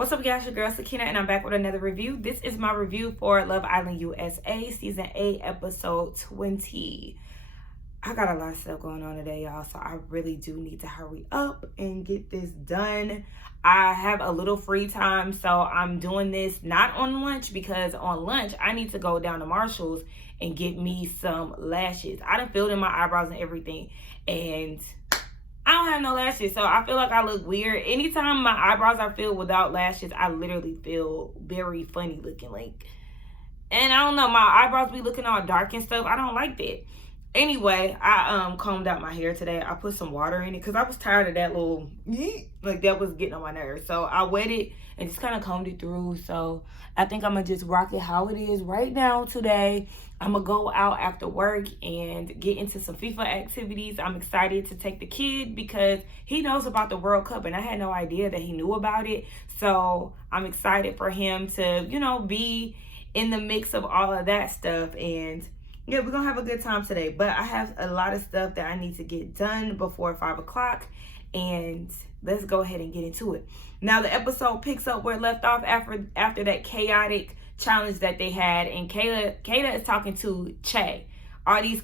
What's up, guys? Your girl Sakina, and I'm back with another review. This is my review for Love Island USA Season 8, Episode 20. I got a lot of stuff going on today, y'all, so I really do need to hurry up and get this done. I have a little free time, so I'm doing this not on lunch, because on lunch, I need to go down to Marshall's and get me some lashes. I done filled in my eyebrows and everything, and I don't have no lashes, so I feel like I look weird. Anytime my eyebrows are filled without lashes, I literally feel very funny looking. And I don't know, my eyebrows be looking all dark and stuff. I don't like that. Anyway, I combed out my hair today. I put some water in it because I was tired of that little like that was getting on my nerves. So I wet it and just kind of combed it through. So I think I'm gonna just rock it how it is right now today. I'm gonna go out after work and get into some FIFA activities. I'm excited to take the kid because he knows about the World Cup and I had no idea that he knew about it. So I'm excited for him to, be in the mix of all of that stuff. And yeah, we're gonna have a good time today. But I have a lot of stuff that I need to get done before 5 o'clock, and let's go ahead and get into it. Now the episode picks up where it left off after that chaotic challenge that they had, and Kata is talking to Che. All these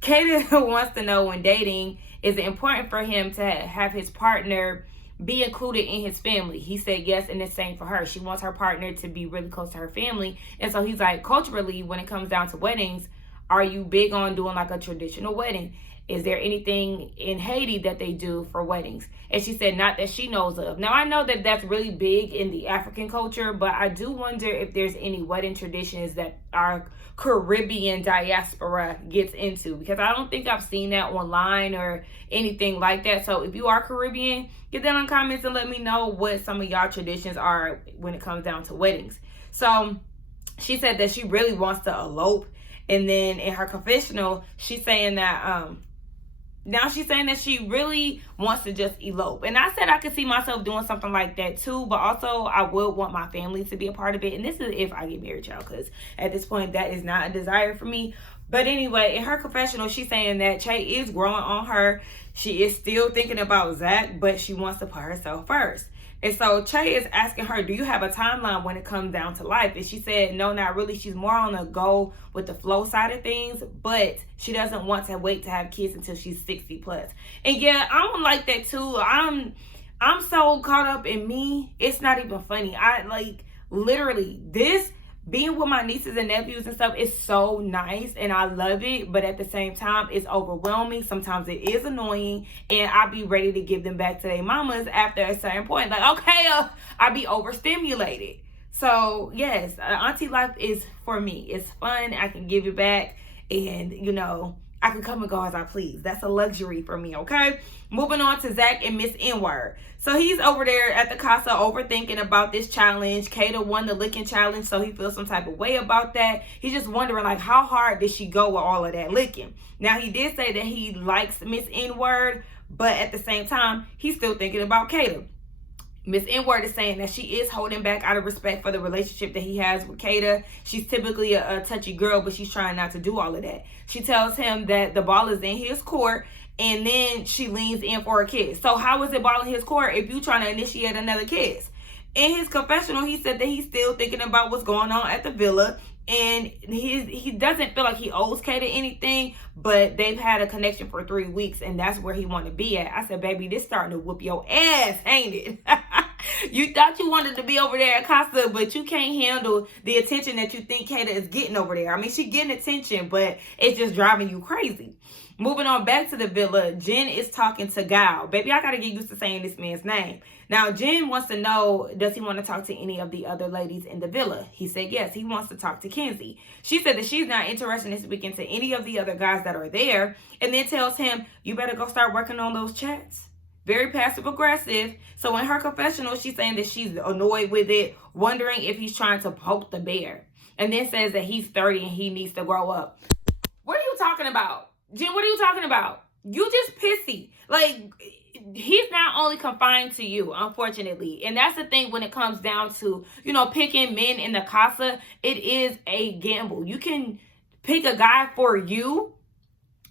Kata wants to know, when dating, is it important for him to have his partner be included in his family? He said yes, and the same for her. She wants her partner to be really close to her family. And so he's like, culturally, when it comes down to weddings, are you big on doing like a traditional wedding? Is there anything in Haiti that they do for weddings? And she said not that she knows of. Now, I know that that's really big in the African culture, but I do wonder if there's any wedding traditions that our Caribbean diaspora gets into, because I don't think I've seen that online or anything like that. So if you are Caribbean, get that in the comments and let me know what some of y'all traditions are when it comes down to weddings. So she said that she really wants to elope. And then in her confessional, she's saying that now she's saying that she really wants to just elope. And I said I could see myself doing something like that too, but also I would want my family to be a part of it. And this is if I get married, y'all, because at this point that is not a desire for me. But anyway, in her confessional, she's saying that Che is growing on her. She is still thinking about Zach, but she wants to put herself first. And so Che is asking her, do you have a timeline when it comes down to life? And she said, no, not really. She's more on the go with the flow side of things, but she doesn't want to wait to have kids until she's 60 plus. And yeah, I'm like that too. I'm so caught up in me. It's not even funny. I like literally this being with my nieces and nephews and stuff is so nice and I love it, but at the same time it's overwhelming. Sometimes it is annoying, and I'll be ready to give them back to their mamas after a certain point. Like, okay, I'll be overstimulated. So yes, auntie life is for me. It's fun. I can give it back, and I can come and go as I please. That's a luxury for me, okay? Moving on to Zach and Miss N-Word. So he's over there at the Casa overthinking about this challenge. Kata won the licking challenge, so he feels some type of way about that. He's just wondering, like, how hard did she go with all of that licking? Now, he did say that he likes Miss N-Word, but at the same time, he's still thinking about Kata. Miss N-Word is saying that she is holding back out of respect for the relationship that he has with Kata. She's typically a touchy girl, but she's trying not to do all of that. She tells him that the ball is in his court, and then she leans in for a kiss. So how is it ball in his court if you trying to initiate another kiss? In his confessional, he said that he's still thinking about what's going on at the villa, and he doesn't feel like he owes Kata anything, but they've had a connection for 3 weeks, and that's where he want to be at. I said, baby, this starting to whoop your ass, ain't it? You thought you wanted to be over there at Casa, but you can't handle the attention that you think Kata is getting over there. I mean, she's getting attention, but it's just driving you crazy. Moving on back to the villa, Jen is talking to Gal. Baby, I got to get used to saying this man's name. Now, Jen wants to know, does he want to talk to any of the other ladies in the villa? He said yes, he wants to talk to Kenzie. She said that she's not interested in speaking to any of the other guys that are there, and then tells him, you better go start working on those chats. Very passive aggressive. So in her confessional, she's saying that she's annoyed with it, wondering if he's trying to poke the bear. And then says that he's 30 and he needs to grow up. What are you talking about? Jen, what are you talking about? You just pissy. Like, he's not only confined to you, unfortunately. And that's the thing when it comes down to, picking men in the Casa. It is a gamble. You can pick a guy for you,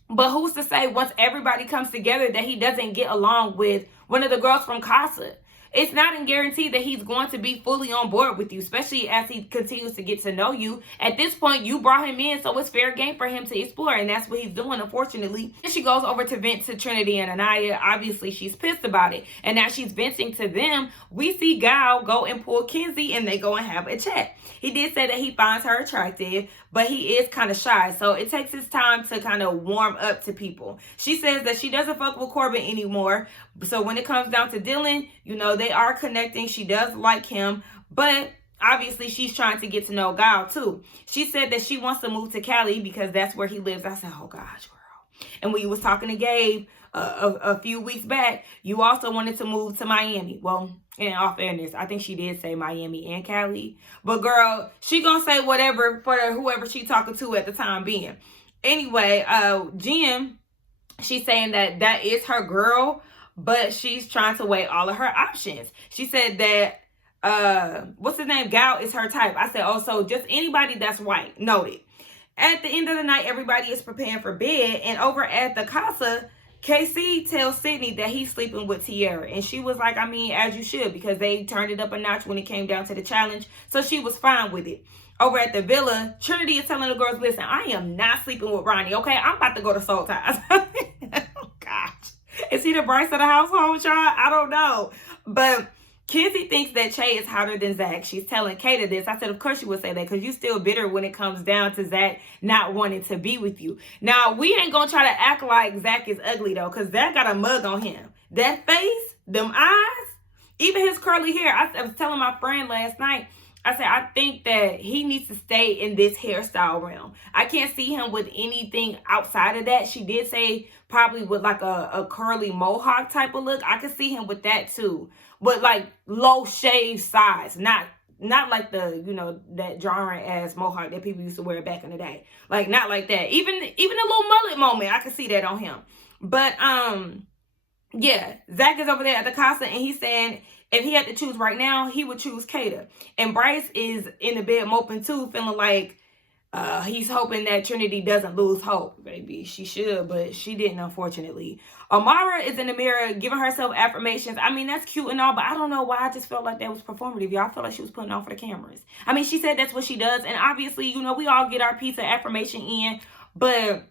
but who's to say once everybody comes together that he doesn't get along with one of the girls from Casa? it's not a guarantee that he's going to be fully on board with you, especially as he continues to get to know you. At this point, you brought him in, so it's fair game for him to explore, and that's what he's doing, unfortunately. And she goes over to vent to Trinity and Anaya. Obviously, she's pissed about it, and now she's venting to them. We see Gal go and pull Kenzie, and they go and have a chat. He did say that he finds her attractive, but he is kind of shy, so it takes his time to kind of warm up to people. She says that she doesn't fuck with Corbin anymore, so when it comes down to Dylan, you know, they are connecting. She does like him, but obviously she's trying to get to know Gal too. She said that she wants to move to Cali because that's where he lives. I said, oh gosh, girl. And when you was talking to Gabe a few weeks back, you also wanted to move to Miami. Well, in all fairness, I think she did say Miami and Cali. But girl, she gonna say whatever for whoever she talking to at the time being. Anyway, Jen, she's saying that that is her girl, but she's trying to weigh all of her options. She said that, what's his name? Gal is her type. I said, oh, so just anybody that's white. Noted. At the end of the night, everybody is preparing for bed. And over at the Casa, KC tells Sydney that he's sleeping with Tierra. And she was like, I mean, as you should, because they turned it up a notch when it came down to the challenge. So she was fine with it. Over at the villa, Trinity is telling the girls, listen, I am not sleeping with Ronnie, okay? I'm about to go to Soul Ties. Oh, gosh. Is he the Bryce of the household, y'all? I don't know. But Kenzie thinks that Che is hotter than Zach. She's telling Kata this. I said, of course you would say that, because you still bitter when it comes down to Zach not wanting to be with you. Now, we ain't going to try to act like Zach is ugly, though, because Zach got a mug on him. That face, them eyes, even his curly hair. I was telling my friend last night, I said, I think that he needs to stay in this hairstyle realm. I can't see him with anything outside of that. She did say probably with like a curly mohawk type of look. I could see him with that too. But like low shave size, not like the, you know, that jarring ass mohawk that people used to wear back in the day. Like not like that. Even a little mullet moment, I could see that on him. But yeah, Zach is over there at the Casa and he's saying if he had to choose right now, he would choose Kata. And Bryce is in the bed moping too, feeling like he's hoping that Trinity doesn't lose hope. Maybe she should, but she didn't, unfortunately. Amara is in the mirror giving herself affirmations. I mean, that's cute and all, but I don't know why I just felt like that was performative. Y'all felt like she was putting on for the cameras. I mean, she said that's what she does. And obviously, you know, we all get our piece of affirmation in, but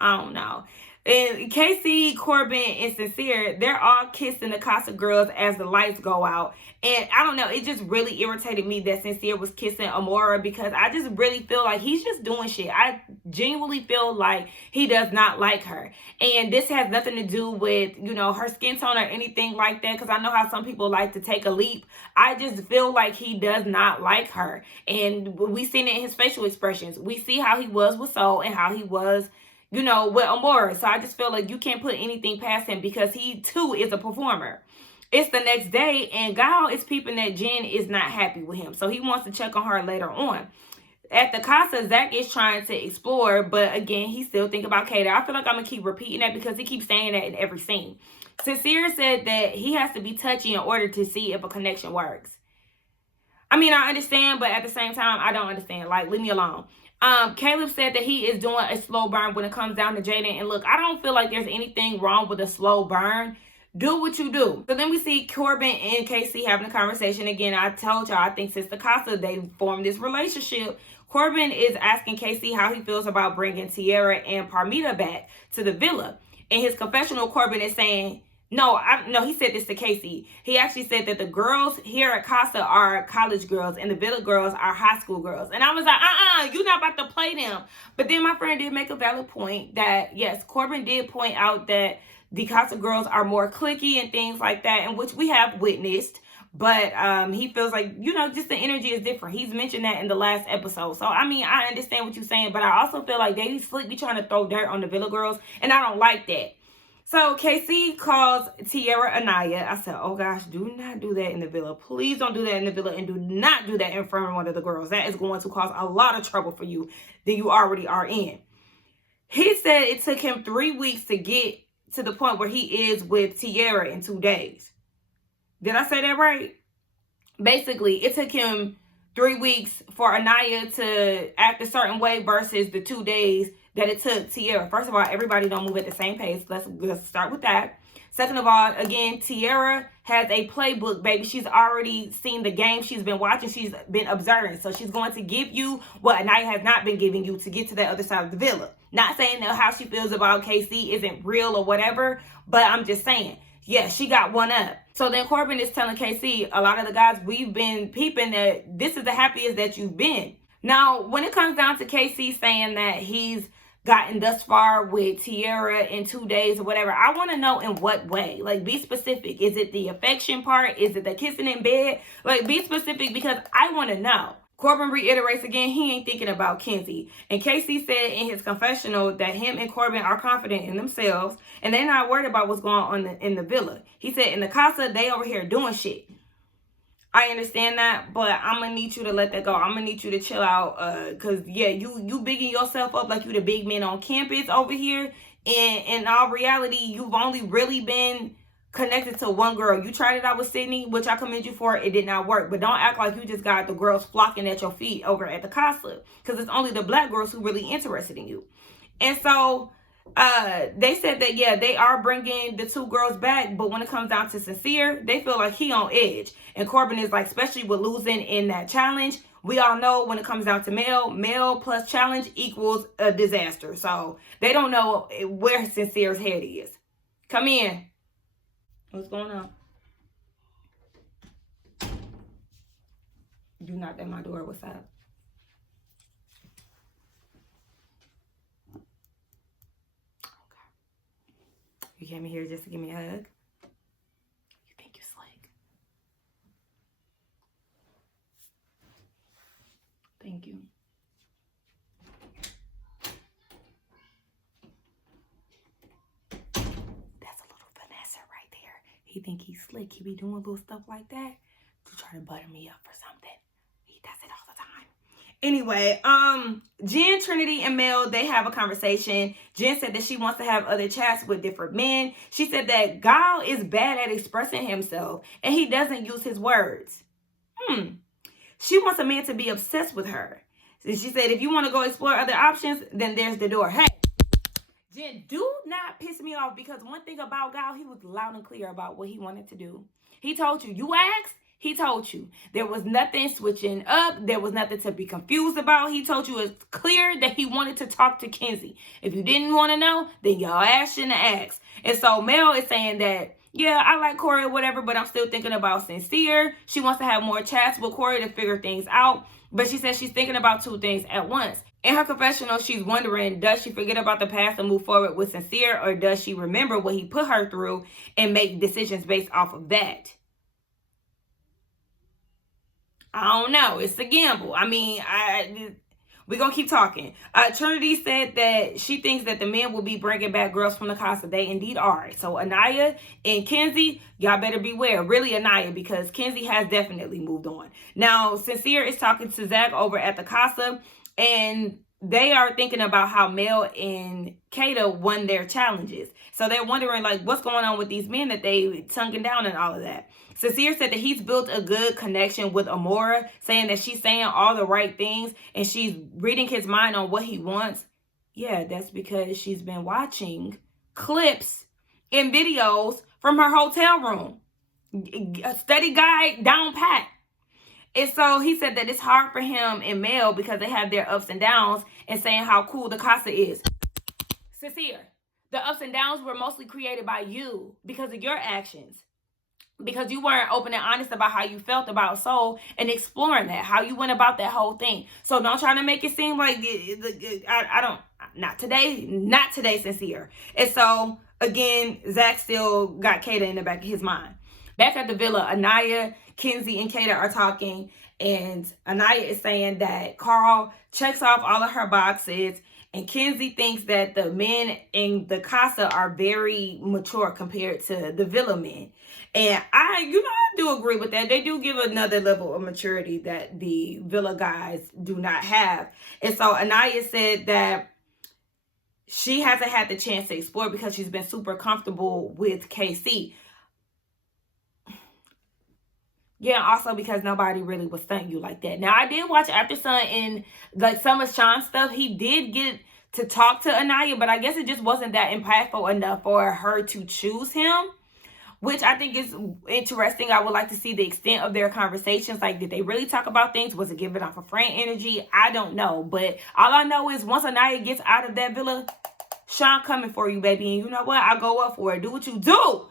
I don't know. And Casey, Corbin, and Sincere, they're all kissing the Casa girls as the lights go out. And I don't know, it just really irritated me that Sincere was kissing Amora because I just really feel like he's just doing shit. I genuinely feel like he does not like her. And this has nothing to do with, you know, her skin tone or anything like that, because I know how some people like to take a leap. I just feel like he does not like her. And we seen it in his facial expressions. We see how he was with Soul and how he was, you know, with Amora. So I just feel like you can't put anything past him because he too is a performer. It's the next day and Gal is peeping that Jen is not happy with him. So he wants to check on her later on. At the Casa, Zach is trying to explore, but again, he still think about Kata. I feel like I'm going to keep repeating that because he keeps saying that in every scene. Sincere said that he has to be touchy in order to see if a connection works. I mean, I understand, but at the same time, I don't understand. Like, leave me alone. Caleb said that he is doing a slow burn when it comes down to Jaden. And look, I don't feel like there's anything wrong with a slow burn. Do what you do. So then we see Corbin and Casey having a conversation. Again, I told y'all, I think since the Casa, they formed this relationship. Corbin is asking Casey how he feels about bringing Tierra and Parmita back to the villa. In his confessional, Corbin is saying, no, he said this to Casey. He actually said that the girls here at Casa are college girls and the villa girls are high school girls. And I was like, you're not about to play them. But then my friend did make a valid point that, yes, Corbin did point out that the Casa girls are more cliquey and things like that, in which we have witnessed. But he feels like, you know, just the energy is different. He's mentioned that in the last episode. So, I mean, I understand what you're saying, but I also feel like they slick be trying to throw dirt on the villa girls, and I don't like that. So, KC calls Tierra Anaya. I said, oh gosh, do not do that in the villa. Please don't do that in the villa, and do not do that in front of one of the girls. That is going to cause a lot of trouble for you that you already are in. He said it took him 3 weeks to get to the point where he is with Tierra in 2 days. Did I say that right? Basically, it took him 3 weeks for Anaya to act a certain way versus the 2 days that it took Tierra. First of all, everybody don't move at the same pace. Let's start with that. Second of all, again, Tiara has a playbook, baby. She's already seen the game. She's been watching. She's been observing. So she's going to give you what Anaya has not been giving you to get to the other side of the villa. Not saying that how she feels about KC isn't real or whatever, but I'm just saying, yeah, she got one up. So then Corbin is telling KC, a lot of the guys we've been peeping that this is the happiest that you've been. Now, when it comes down to KC saying that he's gotten thus far with Tiara in 2 days or whatever, I want to know in what way. Like, be specific. Is it the affection part? Is it the kissing in bed? Like, be specific, because I want to know. Corbin reiterates again, he ain't thinking about Kenzie. And KC said in his confessional that him and Corbin are confident in themselves and they're not worried about what's going on in the villa. He said in the Casa, they over here doing shit. I understand that, but I'm going to need you to let that go. I'm going to need you to chill out, because, yeah, you bigging yourself up like you the big man on campus over here. And in all reality, you've only really been connected to one girl. You tried it out with Sydney, which I commend you for. It did not work. But don't act like you just got the girls flocking at your feet over at the Casa, because it's only the black girls who really interested in you. And so they said that, yeah, they are bringing the 2 girls back, but when it comes down to Sincere, they feel like he on edge. And Corbin is like, especially with losing in that challenge, we all know when it comes down to male plus challenge equals a disaster. So they don't know where Sincere's head is. Come in. What's going on? You knocked at my door. What's up? You came in here just to give me a hug? You think you slick? Thank you. That's a little finesse right there. He think he's slick. He be doing little stuff like that to try to butter me up for something. He does it all the time. Anyway, Jen, Trinity, and Mel, they have a conversation. Jen said that she wants to have other chats with different men. She said that Gal is bad at expressing himself and he doesn't use his words. She wants a man to be obsessed with her. So she said, if you want to go explore other options, then there's the door. Hey, Jen, do not piss me off, because one thing about Gal, he was loud and clear about what he wanted to do. He told you. You asked? He told you. There was nothing switching up. There was nothing to be confused about. He told you it's clear that he wanted to talk to Kenzie. If you didn't want to know, then y'all ass shouldn't have asked. And so Mel is saying that, yeah, I like Corey or whatever, but I'm still thinking about Sincere. She wants to have more chats with Corey to figure things out. But she says she's thinking about 2 things at once. In her confessional, she's wondering, does she forget about the past and move forward with Sincere, or does she remember what he put her through and make decisions based off of that? I don't know. It's a gamble. I mean, we're going to keep talking. Trinity said that she thinks that the men will be bringing back girls from the Casa. They indeed are. So Anaya and Kenzie, y'all better beware. Really Anaya, because Kenzie has definitely moved on. Now, Sincere is talking to Zach over at the Casa, and they are thinking about how Mel and Kata won their challenges. So they're wondering, like, what's going on with these men that they tonguing down and all of that. Sincere said that he's built a good connection with Amora, saying that she's saying all the right things and she's reading his mind on what he wants. Yeah, that's because she's been watching clips and videos from her hotel room. A study guide down pat. And so he said that it's hard for him and Mel because they have their ups and downs, and saying how cool the Casa is. Sincere, the ups and downs were mostly created by you because of your actions. Because you weren't open and honest about how you felt about Soul and exploring that, how you went about that whole thing. So don't try to make it seem like not today, Sincere. And so, again, Zach still got Kata in the back of his mind. Back at the villa, Anaya, Kenzie, and Kata are talking, and Anaya is saying that Carl checks off all of her boxes, and Kenzie thinks that the men in the Casa are very mature compared to the villa men. And I do agree with that. They do give another level of maturity that the villa guys do not have. And so Anaya said that she hasn't had the chance to explore because she's been super comfortable with KC. Yeah, also because nobody really was stunting you like that. Now, I did watch After Sun and like some of Sean's stuff. He did get to talk to Anaya, but I guess it just wasn't that impactful enough for her to choose him. which I think is interesting. I would like to see the extent of their conversations. Like, did they really talk about things? Was it giving off a friend energy? I don't know. But all I know is once Anaya gets out of that villa, Sean coming for you, baby. And you know what? I'll go up for it. Do what you do.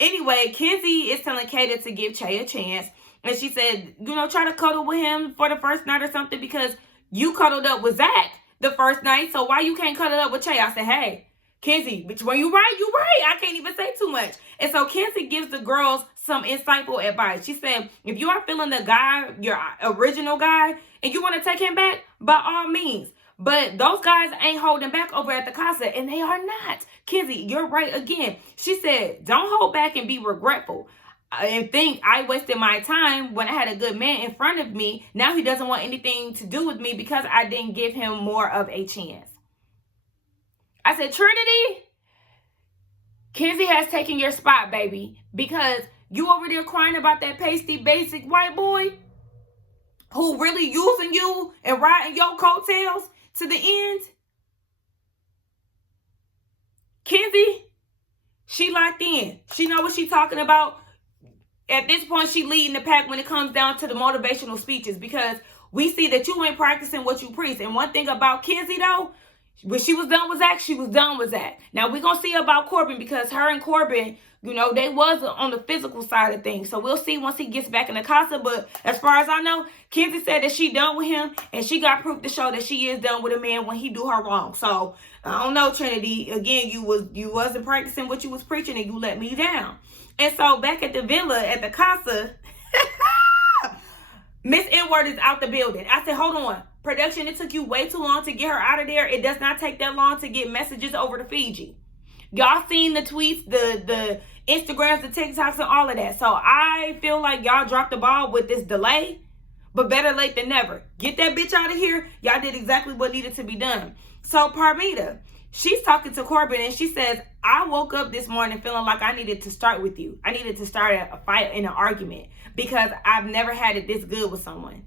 Anyway, Kenzie is telling Kata to give Che a chance. And she said, you know, try to cuddle with him for the first night or something, because you cuddled up with Zach the first night. So why you can't cuddle up with Che? I said, hey, Kenzie, bitch, when you right, you right. I can't even say too much. And so Kenzie gives the girls some insightful advice. She said, if you are feeling the guy, your original guy, and you want to take him back, by all means. But those guys ain't holding back over at the Casa, and they are not. Kenzie, you're right again. She said, don't hold back and be regretful and think I wasted my time when I had a good man in front of me. Now he doesn't want anything to do with me because I didn't give him more of a chance. I said, Trinity, Kenzie has taken your spot, baby, because you over there crying about that pasty basic white boy who really using you and riding your coattails to the end. Kenzie, she locked in. She know what she talking about. At this point, she leading the pack when it comes down to the motivational speeches, because we see that you ain't practicing what you preach. And one thing about Kenzie, though, when she was done with Zach, she was done with Zach. Now, we're going to see about Corbin, because her and Corbin, you know, they was on the physical side of things. So we'll see once he gets back in the Casa. But as far as I know, Kenzie said that she done with him, and she got proof to show that she is done with a man when he do her wrong. So I don't know, Trinity. Again, you wasn't practicing what you was preaching, and you let me down. And so back at the villa, at the Casa, Miss N-Word is out the building. I said, hold on. Production, it took you way too long to get her out of there. It does not take that long to get messages over to Fiji. Y'all seen the tweets, the Instagrams, the TikToks, and all of that. So I feel like y'all dropped the ball with this delay, but better late than never. Get that bitch out of here. Y'all did exactly what needed to be done. So Parmita, she's talking to Corbin, and she says, I woke up this morning feeling like I needed to start with you. I needed to start a fight and an argument, because I've never had it this good with someone.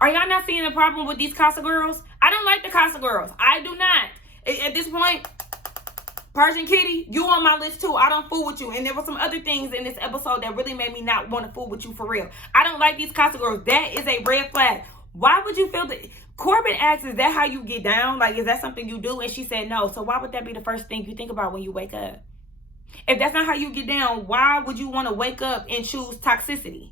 Are y'all not seeing the problem with these Casa girls? I don't like the Casa girls. I do not. At this point, Persian Kitty, you on my list too. I don't fool with you. And there were some other things in this episode that really made me not want to fool with you for real. I don't like these Casa girls. That is a red flag. Why would you feel that? Corbin asks, is that how you get down? Like, is that something you do? And she said no. So why would that be the first thing you think about when you wake up? If that's not how you get down, why would you want to wake up and choose toxicity?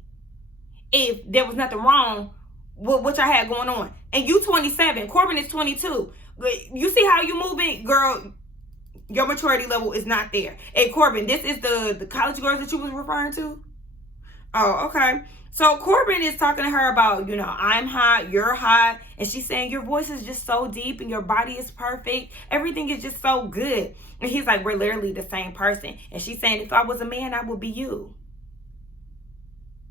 If there was nothing wrong with what y'all had going on. And you 27. Corbin is 22. You see how you moving? Girl, your maturity level is not there. Hey, Corbin, this is the college girls that you was referring to? Oh, okay. So Corbin is talking to her about, you know, I'm hot, you're hot. And she's saying your voice is just so deep and your body is perfect. Everything is just so good. And he's like, we're literally the same person. And she's saying, if I was a man, I would be you.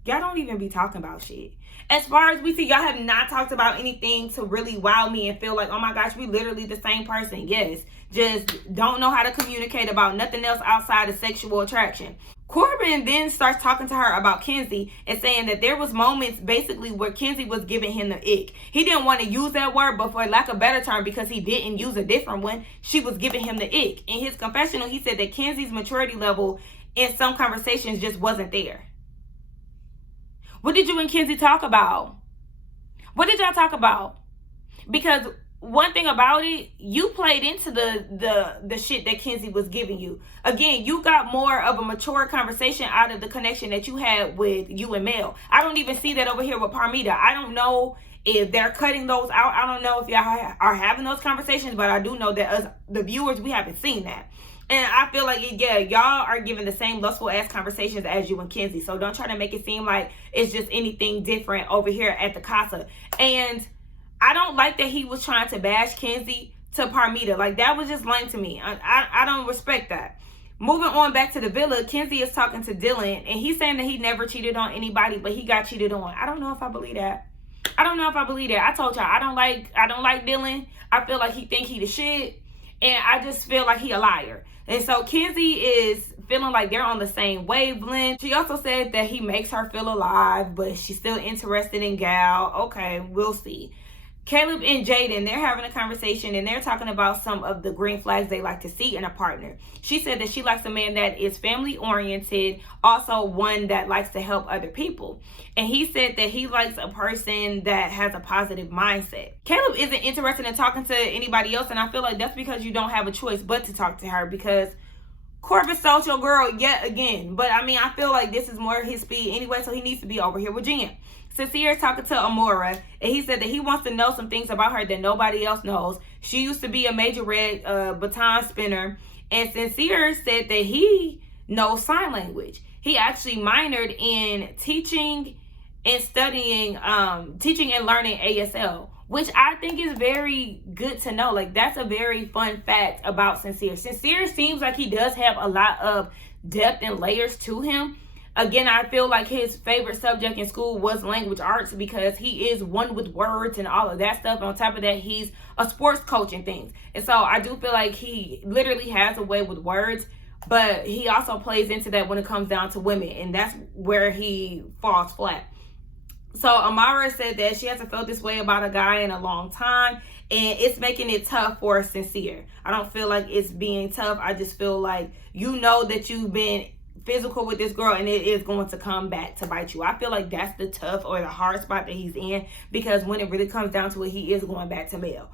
Y'all don't even be talking about shit. As far as we see, y'all have not talked about anything to really wow me and feel like, oh my gosh, we literally the same person. Yes, just don't know how to communicate about nothing else outside of sexual attraction. Corbin then starts talking to her about Kenzie and saying that there was moments basically where Kenzie was giving him the ick. He didn't want to use that word, but for lack of a better term, because he didn't use a different one, she was giving him the ick. In his confessional, he said that Kenzie's maturity level in some conversations just wasn't there. What did you and Kenzie talk about? What did y'all talk about? Because one thing about it, you played into the shit that Kenzie was giving you. Again, you got more of a mature conversation out of the connection that you had with you and Mel. I don't even see that over here with Parmita. I don't know if they're cutting those out. I don't know if y'all are having those conversations, but I do know that us, the viewers, we haven't seen that. And I feel like, yeah, y'all are giving the same lustful ass conversations as you and Kenzie. So don't try to make it seem like it's just anything different over here at the Casa. And I don't like that he was trying to bash Kenzie to Parmita. Like, that was just lame to me. I don't respect that. Moving on back to the villa, Kenzie is talking to Dylan. And he's saying that he never cheated on anybody, but he got cheated on. I don't know if I believe that. I don't know if I believe that. I told y'all, I don't like Dylan. I feel like he think he the shit. And I just feel like he a liar. And so Kenzie is feeling like they're on the same wavelength. She also said that he makes her feel alive, but she's still interested in Gal. Okay, we'll see. Caleb and Jaden, they're having a conversation and they're talking about some of the green flags they like to see in a partner. She said that she likes a man that is family oriented, also one that likes to help other people. And he said that he likes a person that has a positive mindset. Caleb isn't interested in talking to anybody else, and I feel like that's because you don't have a choice but to talk to her, because Corbin stole your girl yet again. But I mean, I feel like this is more his speed anyway, so he needs to be over here with Jen. Sincere is talking to Amora, and he said that he wants to know some things about her that nobody else knows. She used to be a major red baton spinner, and Sincere said that he knows sign language. He actually minored in teaching and studying, teaching and learning ASL, which I think is very good to know. Like, that's a very fun fact about Sincere. Sincere seems like he does have a lot of depth and layers to him. Again, I feel like his favorite subject in school was language arts because he is one with words and all of that stuff. On top of that, he's a sports coach and things. And so I do feel like he literally has a way with words, but he also plays into that when it comes down to women, and that's where he falls flat. So Amara said that she hasn't felt this way about a guy in a long time, and it's making it tough for Sincere. I don't feel like it's being tough. I just feel like you know that you've been physical with this girl and it is going to come back to bite you. I feel like that's the tough or the hard spot that he's in, because when it really comes down to it, he is going back to Mel.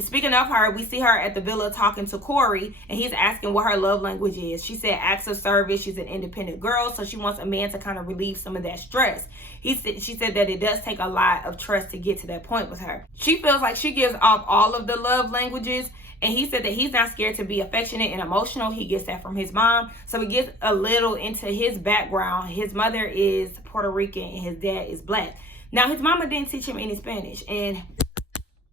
Speaking of her, we see her at the villa talking to Corey, and he's asking what her love language is. She said acts of service. She's an independent girl, so she wants a man to kind of relieve some of that stress. She said that it does take a lot of trust to get to that point with her. She feels like she gives off all of the love languages, and he said that he's not scared to be affectionate and emotional. He gets that from his mom. So he gets a little into his background. His mother is Puerto Rican and his dad is black. Now, his mama didn't teach him any Spanish, and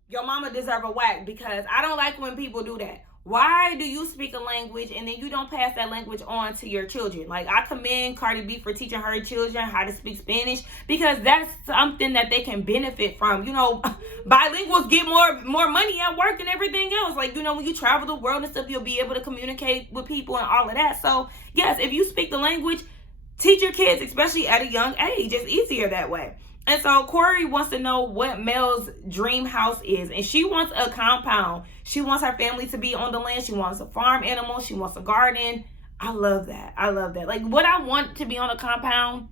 your mama deserve a whack, because I don't like when people do that. Why do you speak a language and then you don't pass that language on to your children? Like, I commend Cardi B for teaching her children how to speak Spanish, because that's something that they can benefit from. You know, bilinguals get more money at work and everything else. Like, you know, when you travel the world and stuff, you'll be able to communicate with people and all of that. So, yes, if you speak the language, teach your kids, especially at a young age. It's easier that way. And so Corey wants to know what Mel's dream house is. And she wants a compound. She wants her family to be on the land. She wants a farm animal. She wants a garden. I love that. I love that. Like, what I want to be on a compound,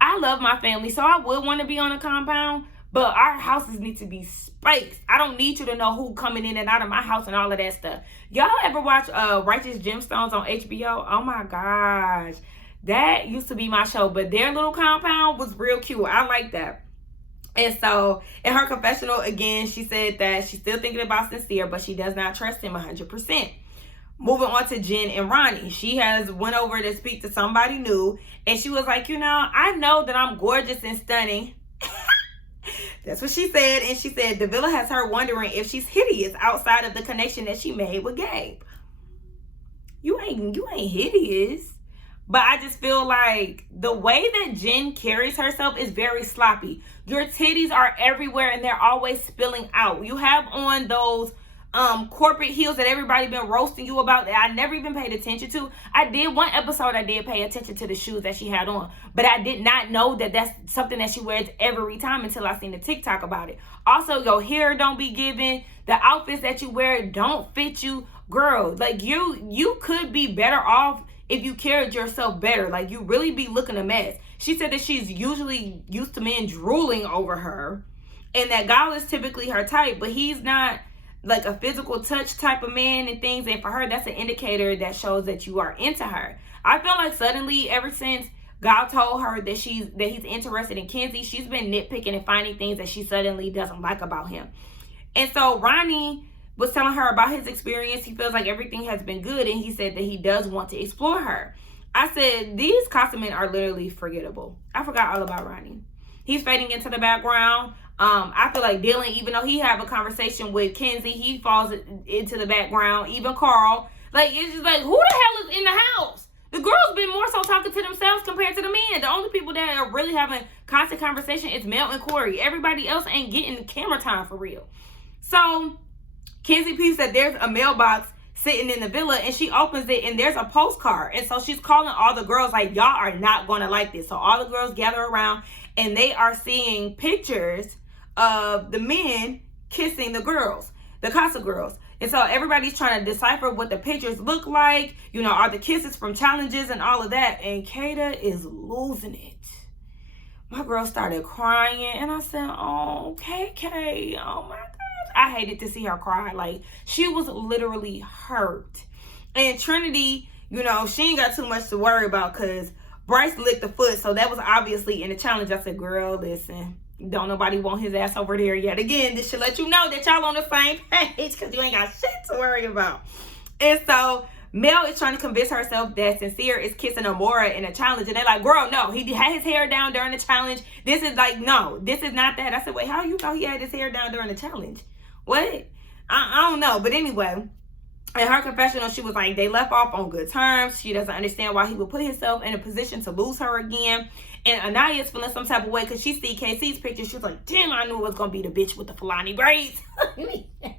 I love my family, so I would want to be on a compound. But our houses need to be spaced. I don't need you to know who coming in and out of my house and all of that stuff. Y'all ever watch Righteous Gemstones on HBO? Oh, my gosh. That used to be my show, but their little compound was real cute. I like that. And so in her confessional, again, she said that she's still thinking about Sincere, but she does not trust him 100%. Moving on to Jen and Ronnie. She has went over to speak to somebody new, and she was like, you know, I know that I'm gorgeous and stunning. That's what she said. And she said the villa has her wondering if she's hideous outside of the connection that she made with Gabe. You ain't hideous. But I just feel like the way that Jen carries herself is very sloppy. Your titties are everywhere and they're always spilling out. You have on those corporate heels that everybody been roasting you about that I never even paid attention to. I did one episode, I did pay attention to the shoes that she had on, but I did not know that that's something that she wears every time until I seen the TikTok about it. Also, your hair don't be given. The outfits that you wear don't fit you. Girl, like you could be better off if you carried yourself better. Like, you really be looking a mess. She said that she's usually used to men drooling over her, and that Gal is typically her type, but he's not like a physical touch type of man and things. And for her, that's an indicator that shows that you are into her. I feel like suddenly, ever since Gal told her that he's interested in Kenzie, she's been nitpicking and finding things that she suddenly doesn't like about him. And so Ronnie was telling her about his experience. He feels like everything has been good, and he said that he does want to explore her. I said, these Casa men are literally forgettable. I forgot all about Ronnie. He's fading into the background. I feel like Dylan, even though he have a conversation with Kenzie, he falls into the background. Even Carl. Like, it's just like, who the hell is in the house? The girls been more so talking to themselves compared to the men. The only people that are really having constant conversation is Mel and Corey. Everybody else ain't getting camera time for real. So Kenzie P said there's a mailbox sitting in the villa, and she opens it and there's a postcard. And so she's calling all the girls like, y'all are not going to like this. So all the girls gather around and they are seeing pictures of the men kissing the girls, the Casa girls. And so everybody's trying to decipher what the pictures look like. You know, are the kisses from challenges and all of that. And Kata is losing it. My girl started crying. And I said, oh, KK, oh my gosh. I hated to see her cry. Like, she was literally hurt. And Trinity, you know, she ain't got too much to worry about because Bryce licked the foot. So that was obviously in the challenge. I said, girl, listen. Don't nobody want his ass over there yet again. This should let you know that y'all on the same page because you ain't got shit to worry about. And so Mel is trying to convince herself that Sincere is kissing Amora in a challenge. And they're like, girl, no, he had his hair down during the challenge. This is like, no, this is not that. I said, wait, how you know he had his hair down during the challenge? What? I don't know. But anyway, in her confessional, she was like, they left off on good terms. She doesn't understand why he would put himself in a position to lose her again. And Anaya's feeling some type of way because she see KC's picture. She was like, damn, I knew it was going to be the bitch with the Fulani braids. Me and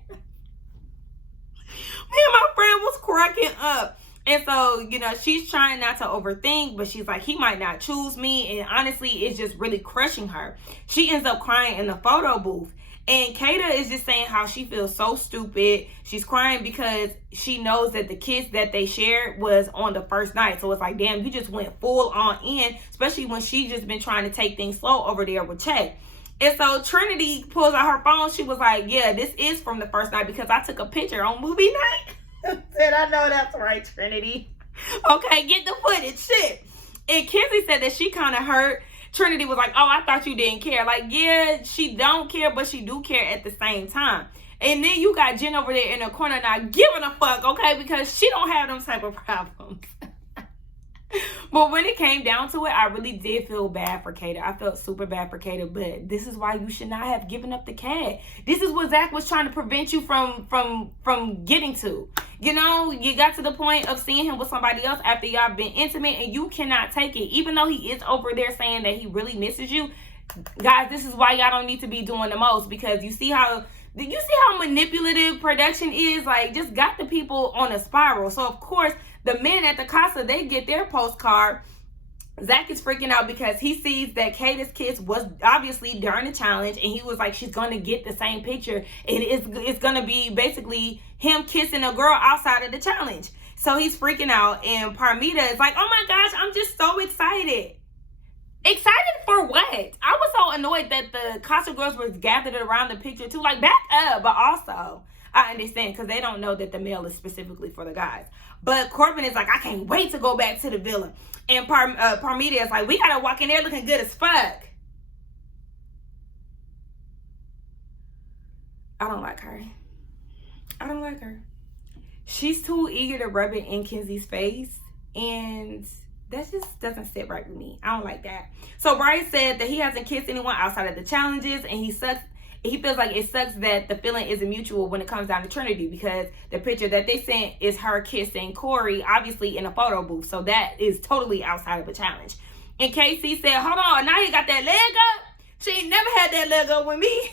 my friend was cracking up. And so, you know, she's trying not to overthink, but she's like, he might not choose me. And honestly, it's just really crushing her. She ends up crying in the photo booth. And Kata is just saying how she feels so stupid. She's crying because she knows that the kiss that they shared was on the first night. So it's like, damn, you just went full on in, especially when she just been trying to take things slow over there with Che. And so Trinity pulls out her phone. She was like, yeah, this is from the first night because I took a picture on movie night. Said, I know that's right, Trinity. Okay, get the footage, shit. And Kenzie said that she kind of hurt. Trinity was like, oh, I thought you didn't care. Like, yeah, she don't care, but she do care at the same time. And then you got Jen over there in the corner not giving a fuck, okay? Because she don't have them type of problems. But when it came down to it, I really did feel bad for Kata. I felt super bad for Kata, but this is why you should not have given up the cat. This is what Zach was trying to prevent you from getting to. You know, you got to the point of seeing him with somebody else after y'all been intimate, and you cannot take it. Even though he is over there saying that he really misses you, guys, this is why y'all don't need to be doing the most, because you see how manipulative production is? Like, just got the people on a spiral. So of course the men at the Casa, they get their postcard. Zach is freaking out because he sees that Kata's kiss was obviously during the challenge, and he was like, she's going to get the same picture. It's going to be basically him kissing a girl outside of the challenge. So he's freaking out, and Parmita is like, oh my gosh, I'm just so excited. Excited for what? I was so annoyed that the Casa girls were gathered around the picture too. Like, back up. But also, I understand because they don't know that the mail is specifically for the guys. But Corbin is like, I can't wait to go back to the villa. And Parmita is like, we gotta walk in there looking good as fuck. I don't like her. I don't like her. She's too eager to rub it in Kenzie's face, and that just doesn't sit right with me. I don't like that. So Bryce said that he hasn't kissed anyone outside of the challenges, and he feels like it sucks that the feeling isn't mutual when it comes down to Trinity, because the picture that they sent is her kissing Corey, obviously in a photo booth. So that is totally outside of a challenge. And Casey said, hold on, now you got that leg up? She ain't never had that leg up with me.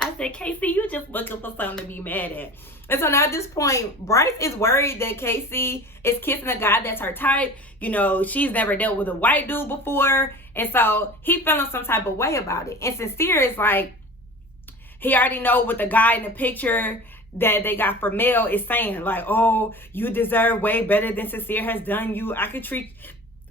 I said, Casey, you just looking for something to be mad at. And so now at this point, Bryce is worried that Casey is kissing a guy that's her type. You know, she's never dealt with a white dude before. And so he feeling some type of way about it. And Sincere is like, he already know what the guy in the picture that they got for Mel is saying. Like, oh, you deserve way better than Sincere has done you. I could treat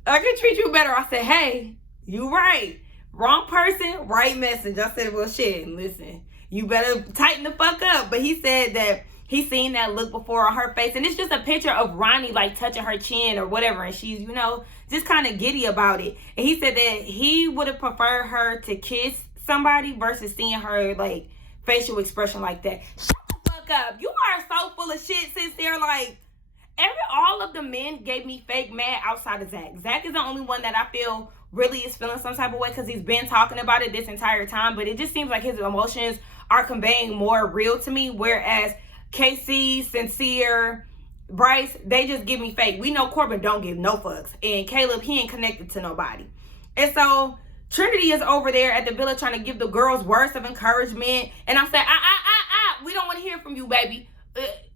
you better. I said, hey, you right. Wrong person, right message. I said, well, shit, listen, you better tighten the fuck up. But he said that he's seen that look before on her face. And it's just a picture of Ronnie, like, touching her chin or whatever. And she's, you know, just kind of giddy about it. And he said that he would have preferred her to kiss somebody versus seeing her, like, facial expression like that. Shut the fuck up. You are so full of shit, Sincere. Like, all of the men gave me fake mad outside of Zach. Zach is the only one that I feel really is feeling some type of way because he's been talking about it this entire time. But it just seems like his emotions are conveying more real to me. Whereas KC, Sincere, Bryce, they just give me fake. We know Corbin don't give no fucks. And Caleb, he ain't connected to nobody. And so Trinity is over there at the villa trying to give the girls words of encouragement. And I'm saying, we don't want to hear from you, baby.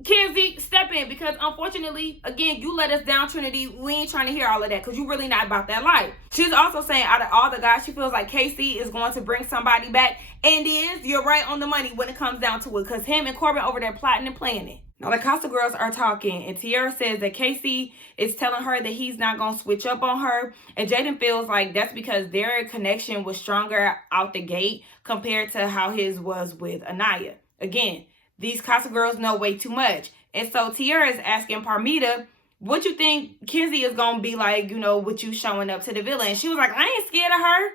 Kenzie, step in, because unfortunately, again, you let us down, Trinity. We ain't trying to hear all of that because you really not about that life. She's also saying out of all the guys, she feels like Casey is going to bring somebody back. And you're right on the money when it comes down to it, because him and Corbin over there plotting and planning. Now, the Casa girls are talking, and Tiara says that Casey is telling her that he's not going to switch up on her. And Jaden feels like that's because their connection was stronger out the gate compared to how his was with Anaya. Again, these Casa girls know way too much. And so Tiara is asking Parmita, what you think Kenzie is going to be like, with you showing up to the villa? And she was like, I ain't scared of her.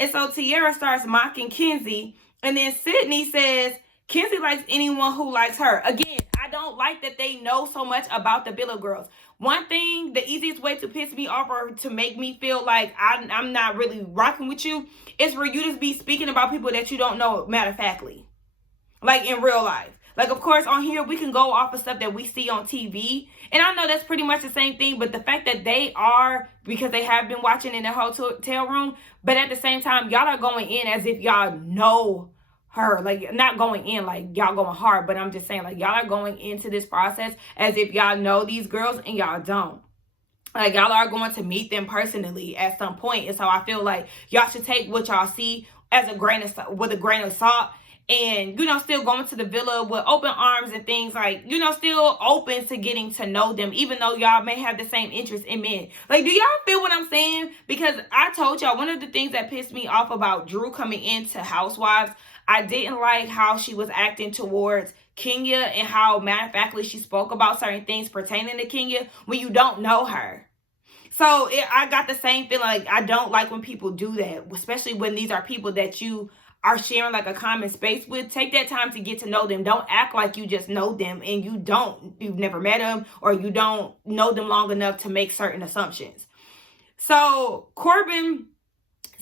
And so Tiara starts mocking Kenzie. And then Sydney says, Kenzie likes anyone who likes her. Again, I don't like that they know so much about the villa girls. One thing, the easiest way to piss me off or to make me feel like I'm not really rocking with you is for you to be speaking about people that you don't know matter-of-factly. Like in real life. Like, of course, on here, we can go off of stuff that we see on TV. And I know that's pretty much the same thing. But the fact that they are, because they have been watching in the hotel room. But at the same time, y'all are going in as if y'all know her. Like, not going in like y'all going hard. But I'm just saying, like, y'all are going into this process as if y'all know these girls and y'all don't. Like, y'all are going to meet them personally at some point. And so I feel like y'all should take what y'all see as with a grain of salt. And, still going to the villa with open arms and things like, still open to getting to know them, even though y'all may have the same interest in men. Like, do y'all feel what I'm saying? Because I told y'all, one of the things that pissed me off about Drew coming into Housewives, I didn't like how she was acting towards Kenya and how matter-of-factly she spoke about certain things pertaining to Kenya when you don't know her. So I got the same feeling. Like, I don't like when people do that, especially when these are people that you are sharing like a common space with. Take that time to get to know them. Don't act like you just know them and you've never met them or you don't know them long enough to make certain assumptions. So Corbin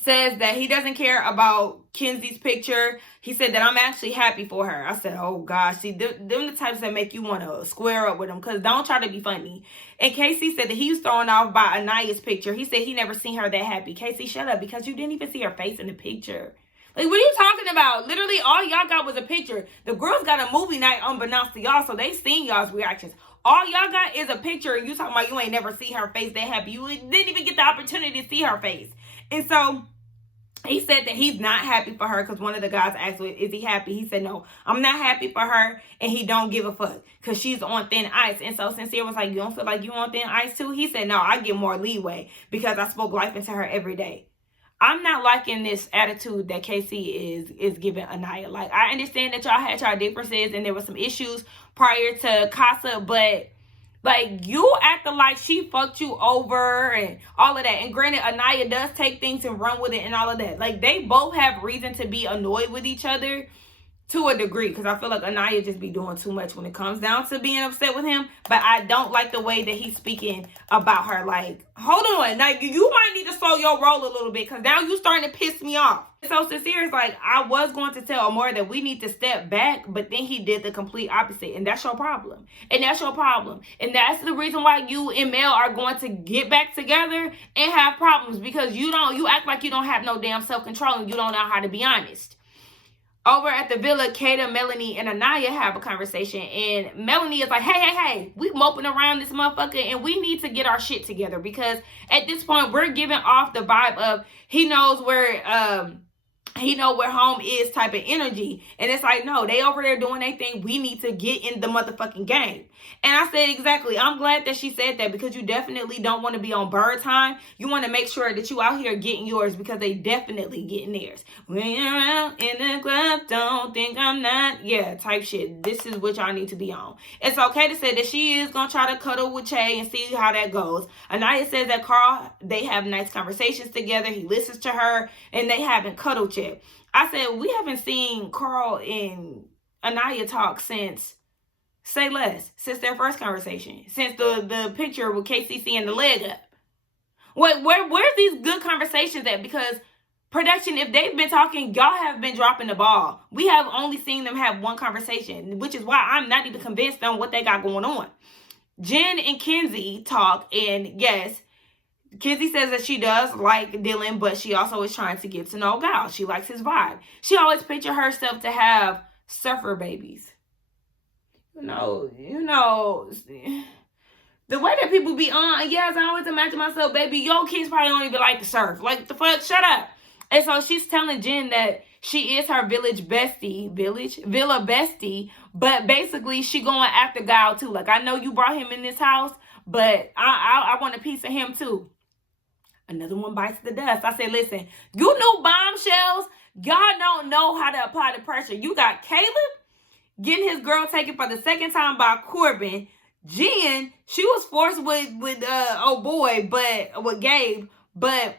says that he doesn't care about Kenzie's picture. He said that I'm actually happy for her. I said, oh gosh, see, them the types that make you want to square up with them, because don't try to be funny. And Casey said that he was thrown off by Anaya's picture. He said he never seen her that happy. Casey, shut up, because you didn't even see her face in the picture. Like, what are you talking about? Literally, all y'all got was a picture. The girls got a movie night unbeknownst to y'all, so they seen y'all's reactions. All y'all got is a picture, and you talking about you ain't never seen her face that happy. You didn't even get the opportunity to see her face. And so he said that he's not happy for her, because one of the guys asked, is he happy? He said, no, I'm not happy for her, and he don't give a fuck, because she's on thin ice. And so Sincere was like, you don't feel like you on thin ice too? He said, no, I get more leeway, because I spoke life into her every day. I'm not liking this attitude that Casey is giving Anaya. Like, I understand that y'all had y'all differences and there were some issues prior to Casa, but like, you acting like she fucked you over and all of that. And granted, Anaya does take things and run with it and all of that. Like, they both have reason to be annoyed with each other to a degree, because I feel like Anaya just be doing too much when it comes down to being upset with him. But I don't like the way that he's speaking about her. Like, hold on, like, you might need to slow your roll a little bit, because now you starting to piss me off. So Sincere is like, I was going to tell Amore that we need to step back, but then he did the complete opposite, and that's your problem. And that's your problem. And that's the reason why you and Mel are going to get back together and have problems, because you act like you don't have no damn self-control and you don't know how to be honest. Over at the villa, Kata, Melanie, and Anaya have a conversation. And Melanie is like, hey, we moping around this motherfucker and we need to get our shit together. Because at this point, we're giving off the vibe of he knows where home is type of energy. And it's like, no, they over there doing their thing. We need to get in the motherfucking game. And I said, exactly. I'm glad that she said that, because you definitely don't want to be on bird time. You want to make sure that you out here getting yours, because they definitely getting theirs. When you're out in the club, don't think I'm not. Yeah, type shit. This is what y'all need to be on. It's okay to say that she is going to try to cuddle with Che and see how that goes. Anaya says that Carl, they have nice conversations together. He listens to her, and they haven't cuddled yet. I said, we haven't seen Carl and Anaya talk since their first conversation. Since the picture with KCC and the leg up. Where's these good conversations at? Because production, if they've been talking, y'all have been dropping the ball. We have only seen them have one conversation, which is why I'm not even convinced on what they got going on. Jen and Kenzie talk, and yes, Kenzie says that she does like Dylan, but she also is trying to get to know Gal. She likes his vibe. She always picture herself to have surfer babies. you know, the way that people be on, yes, I always imagine myself, baby, your kids probably don't even like to surf. Like, the fuck, shut up. And so she's telling Jen that she is her villa bestie, but basically she going after Guile too. Like, I know you brought him in this house, but I want a piece of him too. Another one bites the dust. I said, listen, you new bombshells, y'all don't know how to apply the pressure. You got Caleb getting his girl taken for the second time by Corbin. Jen, she was forced with Gabe, but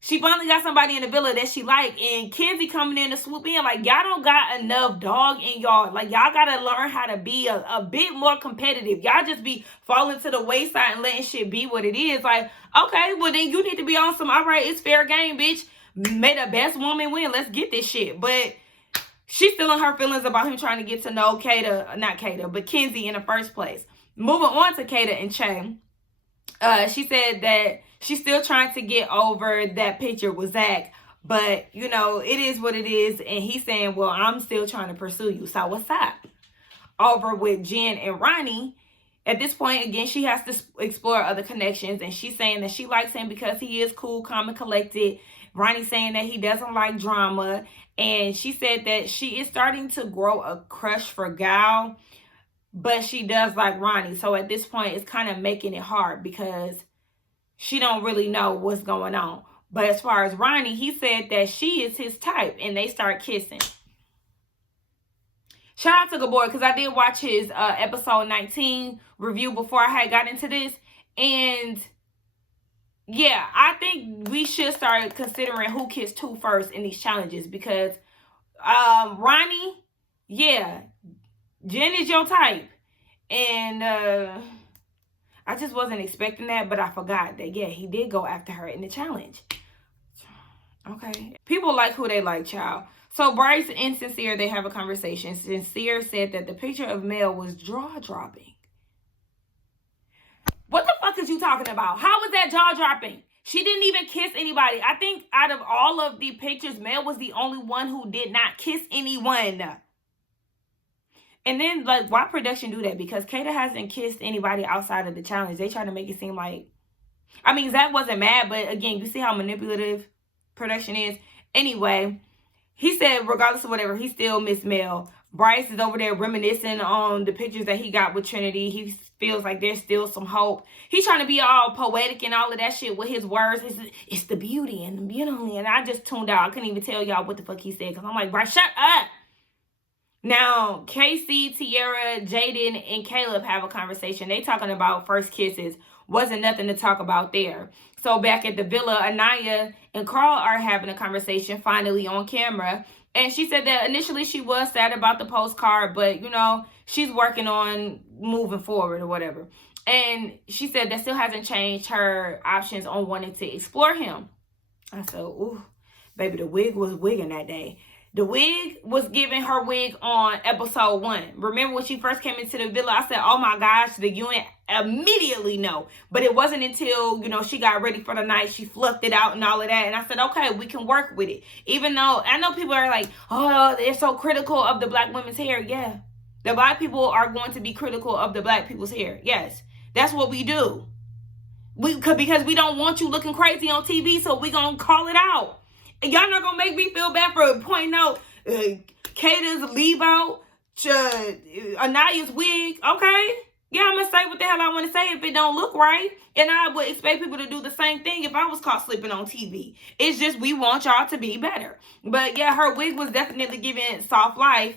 she finally got somebody in the villa that she like, and Kenzie coming in to swoop in. Like, y'all don't got enough dog in y'all. Like, y'all gotta learn how to be a bit more competitive. Y'all just be falling to the wayside and letting shit be what it is. Like, okay, well then you need to be on some, all right, it's fair game, bitch. May the best woman win. Let's get this shit. But she's still in her feelings about him trying to get to know Kenzie in the first place. Moving on to Kata and Che. She said that she's still trying to get over that picture with Zach. But, you know, it is what it is. And he's saying, well, I'm still trying to pursue you. So what's up? Over with Jen and Ronnie. At this point, again, she has to explore other connections. And she's saying that she likes him because he is cool, calm, and collected. Ronnie's saying that he doesn't like drama. And she said that she is starting to grow a crush for Guile, but she does like Ronnie. So at this point, it's kind of making it hard because she don't really know what's going on. But as far as Ronnie, he said that she is his type, and they start kissing. Shout out to Gabor, because I did watch his episode 19 review before I had got into this. And yeah, I think we should start considering who kissed who first in these challenges, because Ronnie, yeah, Jen is your type. And I just wasn't expecting that, but I forgot that, yeah, he did go after her in the challenge. Okay. People like who they like, child. So Bryce and Sincere, they have a conversation. Sincere said that the picture of Mel was jaw-dropping. What the fuck is you talking about? How was that jaw-dropping? She didn't even kiss anybody. I think out of all of the pictures, Mel was the only one who did not kiss anyone. And then, like, why production do that? Because Kata hasn't kissed anybody outside of the challenge. They try to make it seem like... I mean, Zach wasn't mad, but again, you see how manipulative production is. Anyway, he said, regardless of whatever, he still missed Mel. Bryce is over there reminiscing on the pictures that he got with Trinity. He feels like there's still some hope. He's trying to be all poetic and all of that shit with his words. It's the beauty and the beauty. And I just tuned out. I couldn't even tell y'all what the fuck he said, because I'm like, Bryce, shut up. Now, Casey, Tierra, Jaden, and Caleb have a conversation. They talking about first kisses. Wasn't nothing to talk about there. So back at the villa, Anaya and Carl are having a conversation, finally on camera. And she said that initially she was sad about the postcard, but, you know, she's working on moving forward or whatever. And she said that still hasn't changed her options on wanting to explore him. I said, ooh, baby, the wig was wigging that day. The wig was giving her wig on episode 1. Remember when she first came into the villa, I said, oh my gosh, the unit immediately know. But it wasn't until, you know, she got ready for the night, she fluffed it out and all of that. And I said, okay, we can work with it. Even though I know people are like, oh, they're so critical of the black women's hair. Yeah. The black people are going to be critical of the black people's hair. Yes. That's what we do. Because we don't want you looking crazy on TV, so we going to call it out. Y'all not gonna make me feel bad for pointing out Kata's leave out, Anaya's wig, okay? Yeah, I'm gonna say what the hell I want to say if it don't look right. And I would expect people to do the same thing if I was caught slipping on TV. It's just we want y'all to be better. But yeah, her wig was definitely giving Soft Life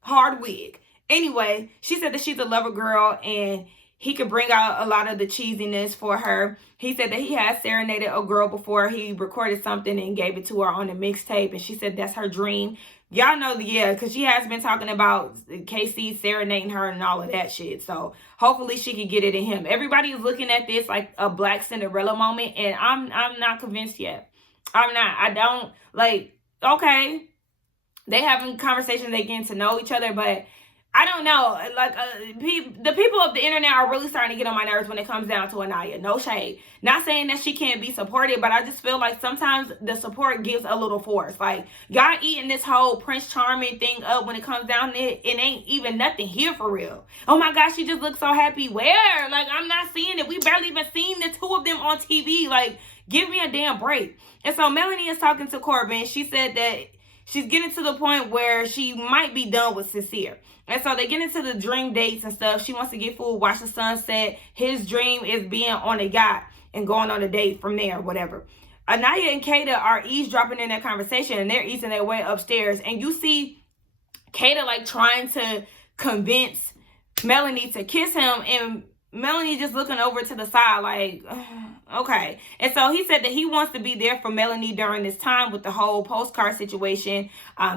hard wig. Anyway, she said that she's a lover girl and he could bring out a lot of the cheesiness for her. He said that he had serenaded a girl before. He recorded something and gave it to her on a mixtape. And she said that's her dream. Y'all know, yeah, because she has been talking about KC serenading her and all of that shit. So hopefully she can get it in him. Everybody is looking at this like a Black Cinderella moment. And I'm not convinced yet. I'm not. I don't, like, okay. They having conversations. They getting to know each other. But I don't know. Like, the people of the internet are really starting to get on my nerves when it comes down to Anaya. No shade. Not saying that she can't be supported, but I just feel like sometimes the support gives a little force. Like, y'all eating this whole Prince Charming thing up when it comes down to it. It ain't even nothing here for real. Oh my gosh, she just looks so happy. Where? Like, I'm not seeing it. We barely even seen the two of them on TV. Like, give me a damn break. And so Melanie is talking to Corbin. She said that she's getting to the point where she might be done with Sincere. And so they get into the dream dates and stuff. She wants to get food, watch the sunset. His dream is being on a yacht and going on a date from there, whatever. Anaya and Kata are eavesdropping in that conversation, and they're easing their way upstairs. And you see Kata like trying to convince Melanie to kiss him, and Melanie just looking over to the side like, okay. And so he said that he wants to be there for Melanie during this time with the whole postcard situation.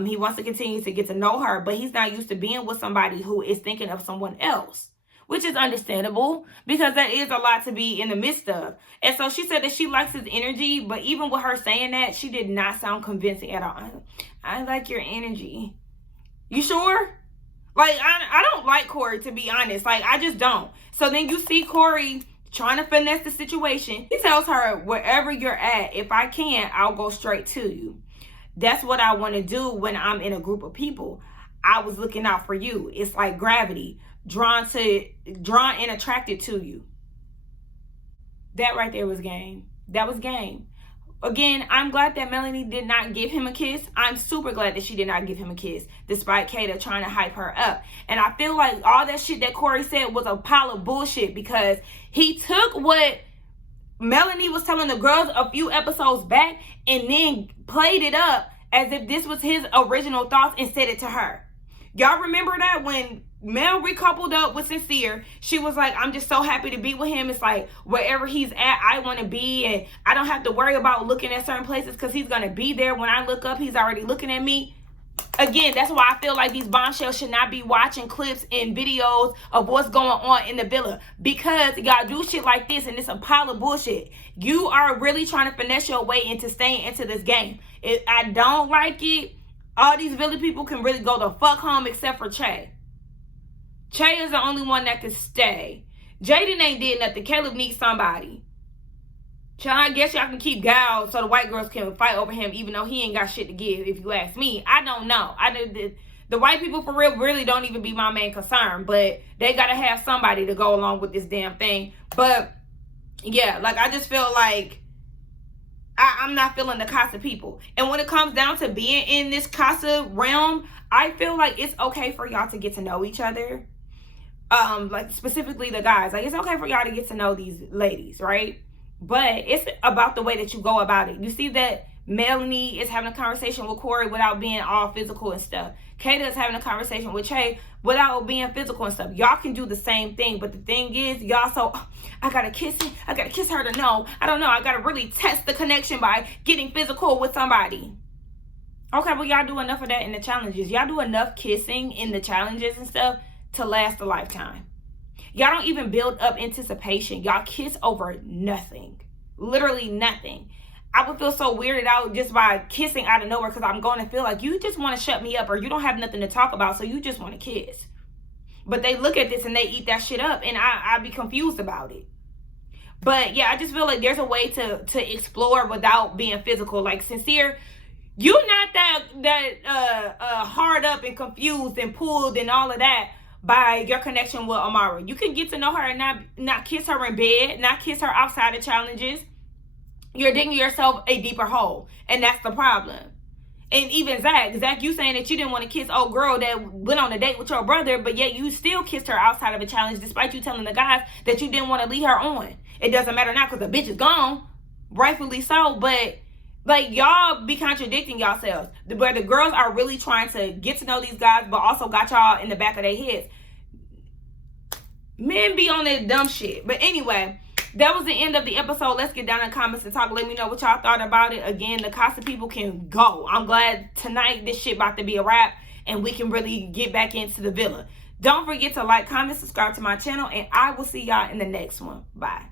He wants to continue to get to know her, but he's not used to being with somebody who is thinking of someone else, which is understandable because that is a lot to be in the midst of. And so she said that she likes his energy, but even with her saying that, she did not sound convincing at all. I like your energy. You sure? Like, I don't like Corey, to be honest. Like, I just don't. So then you see Corey trying to finesse the situation. He tells her, wherever you're at, if I can, I'll go straight to you. That's what I want to do when I'm in a group of people. I was looking out for you. It's like gravity, drawn and attracted to you. That right there was game. That was game. Again, I'm glad that Melanie did not give him a kiss. I'm super glad that she did not give him a kiss, despite Kata trying to hype her up. And I feel like all that shit that Corey said was a pile of bullshit because he took what Melanie was telling the girls a few episodes back and then played it up as if this was his original thoughts and said it to her. Y'all remember that when Mel recoupled up with Sincere, she was like, I'm just so happy to be with him. It's like wherever he's at, I want to be. And I don't have to worry about looking at certain places because he's going to be there. When I look up, he's already looking at me. Again, that's why I feel like these bombshells should not be watching clips and videos of what's going on in the villa. Because y'all do shit like this and it's a pile of bullshit. You are really trying to finesse your way into staying into this game. I don't like it. All these villa people can really go the fuck home except for Che. Che is the only one that can stay. Jaden ain't did nothing. Caleb needs somebody. I guess y'all can keep Gal so the white girls can fight over him even though he ain't got shit to give, if you ask me. I don't know. The white people for real really don't even be my main concern, but they gotta have somebody to go along with this damn thing. But yeah, like I just feel like I'm not feeling the Casa people. And when it comes down to being in this Casa realm, I feel like it's okay for y'all to get to know each other. Like specifically the guys. Like it's okay for y'all to get to know these ladies, right? But it's about the way that you go about it. You see that Melanie is having a conversation with Corey without being all physical and stuff. Kata is having a conversation with Che without being physical and stuff. Y'all can do the same thing. But the thing is, y'all so, I gotta kiss him. I gotta kiss her to know. I don't know. I gotta really test the connection by getting physical with somebody. Okay, well, y'all do enough of that in the challenges. Y'all do enough kissing in the challenges and stuff to last a lifetime. Y'all don't even build up anticipation. Y'all kiss over nothing. Literally nothing. I would feel so weirded out just by kissing out of nowhere because I'm going to feel like you just want to shut me up or you don't have nothing to talk about, so you just want to kiss. But they look at this and they eat that shit up, and I be confused about it. But yeah, I just feel like there's a way to explore without being physical. Like Sincere, you're not that hard up and confused and pulled and all of that by your connection with Amara. You can get to know her and not kiss her in bed, not kiss her outside of challenges. You're digging yourself a deeper hole, and that's the problem. And even Zach, you saying that you didn't want to kiss old girl that went on a date with your brother, but yet you still kissed her outside of a challenge despite you telling the guys that you didn't want to leave her on. It doesn't matter now because the bitch is gone, rightfully so, but like y'all be contradicting yourselves. Where the girls are really trying to get to know these guys, but also got y'all in the back of their heads. Men be on that dumb shit. But anyway, that was the end of the episode. Let's get down in the comments and talk. Let me know what y'all thought about it. Again, the Casa people can go. I'm glad tonight this shit about to be a wrap and we can really get back into the villa. Don't forget to like, comment, subscribe to my channel, and I will see y'all in the next one. Bye.